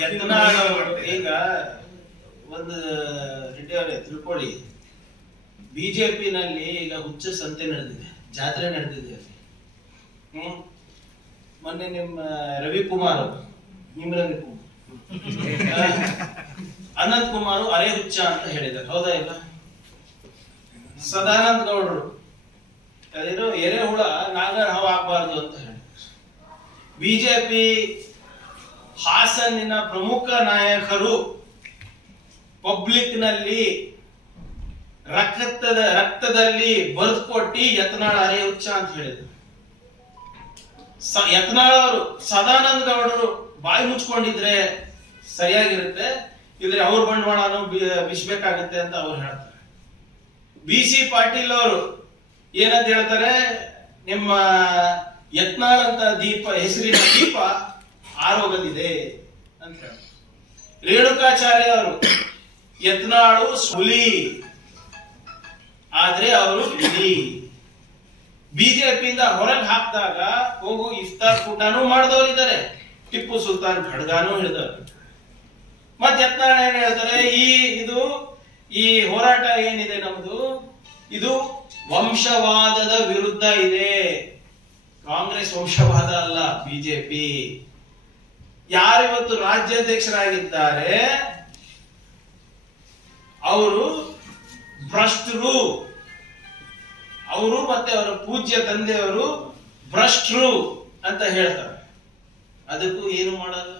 ಈಗ ಒಂದು ರೆಡ್ಡಿ ಅವರೇ ತಿಳ್ಕೊಳ್ಳಿ, ಬಿಜೆಪಿನಲ್ಲಿ ಈಗ ಹುಚ್ಚ ಸಂತೆ ನಡೆದಿದೆ, ಜಾತ್ರೆ ನಡೆದಿದೆ. ಮೊನ್ನೆ ನಿಮ್ಮ ರವಿಕುಮಾರ್ ನಿಮ್ಮ ರವಿಕುಮಾರ್ ಅನಂತ್ ಕುಮಾರ್ ಅರೆ ಹುಚ್ಚ ಅಂತ ಹೇಳಿದ್ದಾರೆ, ಹೌದಾ ಇಲ್ಲ? ಸದಾನಂದ ಗೌಡರು ಅದೇನು ಎರೆಹುಳ ನಾಗರ ಹಾವು ಆಗ್ಬಾರ್ದು ಅಂತ ಹೇಳಿದ್ರು. ಬಿಜೆಪಿ ಹಾಸನಿನ ಪ್ರಮುಖ ನಾಯಕರು ಪಬ್ಲಿಕ್ ನಲ್ಲಿ ರಕ್ತದಲ್ಲಿ ಬರೆದು ಕೊಟ್ಟಿ ಯತ್ನಾಳ್ ಅರೆ ಹುಚ್ಚ ಅಂತ ಹೇಳಿದ್ರು. ಯತ್ನಾಳ್ ಅವರು ಸದಾನಂದ ಗೌಡರು ಬಾಯಿ ಮುಚ್ಕೊಂಡಿದ್ರೆ ಸರಿಯಾಗಿರುತ್ತೆ, ಇದ್ರೆ ಅವ್ರ ಬಂಡವಾಳನು ಬಿಸ್ಬೇಕಾಗತ್ತೆ ಅಂತ ಅವ್ರು ಹೇಳ್ತಾರೆ. BC ಪಾಟೀಲ್ ಅವರು ಏನಂತ ಹೇಳ್ತಾರೆ, ನಿಮ್ಮ ಯತ್ನಾಳ್ ಅಂತ ಹೆಸರಿನ ದೀಪ ಆರೋಗದಿದೆ ಅಂತ ಹೇಳ್ತಾರೆ. ರೇಣುಕಾಚಾರ್ಯ ಅವರು ಯತ್ನಾಳು ಹುಲಿ ಆದ್ರೆ ಅವರು ಇಲಿ. ಬಿಜೆಪಿಯಿಂದ ಹೊರಗೆ ಹಾಕಿದಾಗ ಹೋಗು ಇಫ್ತಾರ್ ಕೂಟನೂ ಮಾಡಿದವರಿದ್ದಾರೆ, ಟಿಪ್ಪು ಸುಲ್ತಾನ್ ಖಡ್ಗಾನು ಹಿಡಿದವರು. ಮತ್ ಯತ್ನಾಳ್ ಏನ್ ಹೇಳ್ತಾರೆ, ಈ ಹೋರಾಟ ಏನಿದೆ ನಮ್ದು, ಇದು ವಂಶವಾದದ ವಿರುದ್ಧ ಇದೆ. ಕಾಂಗ್ರೆಸ್ ವಂಶವಾದ ಅಲ್ಲ, ಬಿಜೆಪಿ. ಯಾರಿವತ್ತು ರಾಜ್ಯಾಧ್ಯಕ್ಷರಾಗಿದ್ದಾರೆ ಅವರು ಭ್ರಷ್ಟರು, ಅವರು ಮತ್ತೆ ಅವರ ಪೂಜ್ಯ ತಂದೆಯವರು ಭ್ರಷ್ಟರು ಅಂತ ಹೇಳ್ತಾರೆ. ಅದಕ್ಕೂ ಏನು ಮಾಡಲ್ಲ.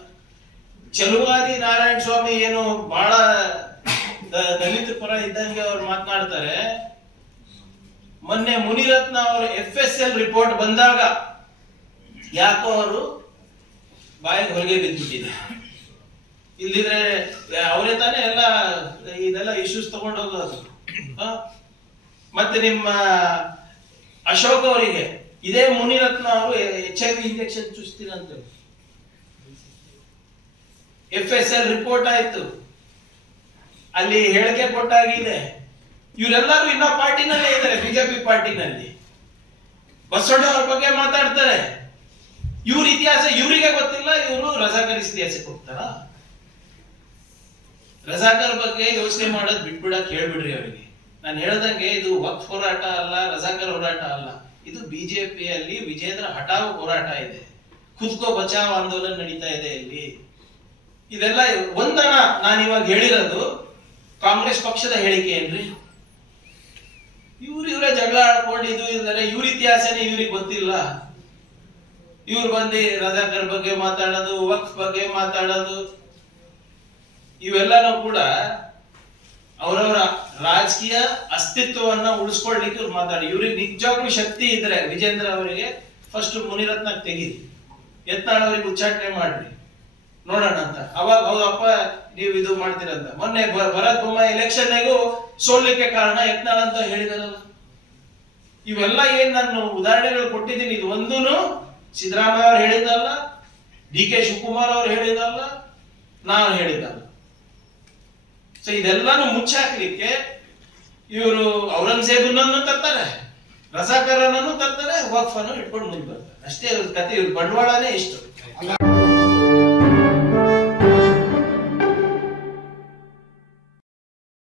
ಚಲುವಾದಿ ನಾರಾಯಣ ಸ್ವಾಮಿ ಏನು ಬಹಳ ದಲಿತ ಪರ ಇದ್ದಂಗೆ ಅವ್ರು ಮಾತನಾಡ್ತಾರೆ. ಮೊನ್ನೆ ಮುನಿರತ್ನ ಅವರ FSL ರಿಪೋರ್ಟ್ ಬಂದಾಗ ಯಾಕೋ ಅವರು ಬಾಯಿಗೆ ಹೊರಗೆ ಬಿದ್ದುಬಿಟ್ಟಿದೆ. ಇಲ್ಲಿದ್ರೆ ಅವರೇ ತಾನೇ ಇದೆಲ್ಲ ಇಶ್ಯೂಸ್ ತಗೊಂಡು ಹೋಗೋದು. ಮತ್ತೆ ನಿಮ್ಮ ಅಶೋಕ್ ಅವರಿಗೆ ಇದೇ ಮುನಿರತ್ನ ಅವರು HIV ಇಂಜೆಕ್ಷನ್ ಚುಚ್ತೀರಂತೆ. FSL ರಿಪೋರ್ಟ್ ಆಯ್ತು, ಅಲ್ಲಿ ಹೇಳಿಕೆ ಕೊಟ್ಟಾಗಿದೆ. ಇವರೆಲ್ಲರೂ ಇನ್ನೂ ಪಾರ್ಟಿನಲ್ಲೇ ಇದ್ದಾರೆ, ಬಿಜೆಪಿ ಪಾರ್ಟಿನಲ್ಲಿ. ಬಸವಣ್ಣ ಅವ್ರ ಬಗ್ಗೆ ಮಾತಾಡ್ತಾರೆ. ಇವ್ರ ಇತಿಹಾಸ ಇವರಿಗೆ ಗೊತ್ತಿಲ್ಲ, ಇವರು ರಜಾಕರ್ ಇತಿಹಾಸಕ್ಕೆ ಹೋಗ್ತಾರ. ರಜಾಕರ್ ಬಗ್ಗೆ ಯೋಚನೆ ಮಾಡೋದು ಬಿಟ್ಬಿಡಕ್ ಹೇಳ್ಬಿಡ್ರಿ ಅವರಿಗೆ. ನಾನು ಹೇಳ್ದಂಗೆ ಇದು ವಕ್ಫ್ ಹೋರಾಟ ಅಲ್ಲ, ರಜಾಕರ್ ಹೋರಾಟ ಅಲ್ಲ. ಇದು ಬಿಜೆಪಿಯಲ್ಲಿ ವಿಜೇಂದ್ರ ಹಠಾವ್ ಹೋರಾಟ ಇದೆ, ಖುದ್ಕೋ ಬಚಾವ್ ಆಂದೋಲನ ನಡೀತಾ ಇದೆ ಇಲ್ಲಿ. ಇದೆಲ್ಲ ಒಂದನ ನಾನು ಇವಾಗ ಹೇಳಿರೋದು ಕಾಂಗ್ರೆಸ್ ಪಕ್ಷದ ಹೇಳಿಕೆ ಏನ್ರಿ? ಇವರೇ ಜಗಳ ಆಡ್ಕೊಂಡು ಇದು ಇದ್ದಾರೆ, ಇವ್ರ ಇತಿಹಾಸನೇ ಇವ್ರಿಗೆ ಗೊತ್ತಿಲ್ಲ. ಇವ್ರು ಬಂದು ರಜಾಕರ್ ಬಗ್ಗೆ ಮಾತಾಡೋದು, ವಕ್ಫ್ ಬಗ್ಗೆ ಮಾತಾಡೋದು, ಇವೆಲ್ಲನೂ ಕೂಡ ಅವರವರ ರಾಜಕೀಯ ಅಸ್ತಿತ್ವವನ್ನ ಉಳಿಸ್ಕೊಳ್ಲಿಕ್ಕೆ ಇವ್ರು ಮಾತಾಡಿ. ಇವ್ರಿಗೆ ನಿಜವಾಗ್ಲೂ ಶಕ್ತಿ ಇದ್ರೆ ವಿಜೇಂದ್ರ ಅವರಿಗೆ ಫಸ್ಟ್ ಮುನಿರತ್ನ ತೆಗೀರಿ, ಯತ್ನಾಳ್ ಅವರಿಗೆ ಉಚ್ಚಾಟನೆ ಮಾಡ್ರಿ, ನೋಡೋಣ ಅಂತ. ಅವಾಗ ಹೌದಪ್ಪ ನೀವು ಇದು ಮಾಡ್ತೀರಂತ. ಮೊನ್ನೆ ಭರತ್ ಬೊಮ್ಮಾಯಿ ಎಲೆಕ್ಷನ್ಗೂ ಸೋಲಿಕ್ಕೆ ಕಾರಣ ಯತ್ನಾಳ್ ಅಂತ ಹೇಳಿದಾರಲ್ಲ. ಇವೆಲ್ಲ ಏನ್ ನಾನು ಉದಾಹರಣೆಗಳು ಕೊಟ್ಟಿದ್ದೀನಿ, ಇದು ಒಂದೂನು ಸಿದ್ದರಾಮಯ್ಯ ಅವ್ರು ಹೇಳಿದಲ್ಲ, DK ಶಿವಕುಮಾರ್ ಅವ್ರು ಹೇಳಿದಲ್ಲ, ನಾನು ಹೇಳಿದಲ್ಲ. ಸೊ ಇದೆಲ್ಲಾನು ಮುಚ್ಚಾಕ್ಲಿಕ್ಕೆ ಇವರು ಔರಂಗಜೇಬನನ್ನು ತರ್ತಾರೆ, ರಜಾಕರನನ್ನು ತರ್ತಾರೆ, ವಕ್ಫ್ ಅನ್ನು ಇಟ್ಕೊಂಡು ಮುಂದೆ ಬರ್ತಾರೆ. ಅಷ್ಟೇ ಇವ್ರ ಕತೆ. ಇವ್ರ ಬಂಡವಾಳನೇ ಇಷ್ಟು.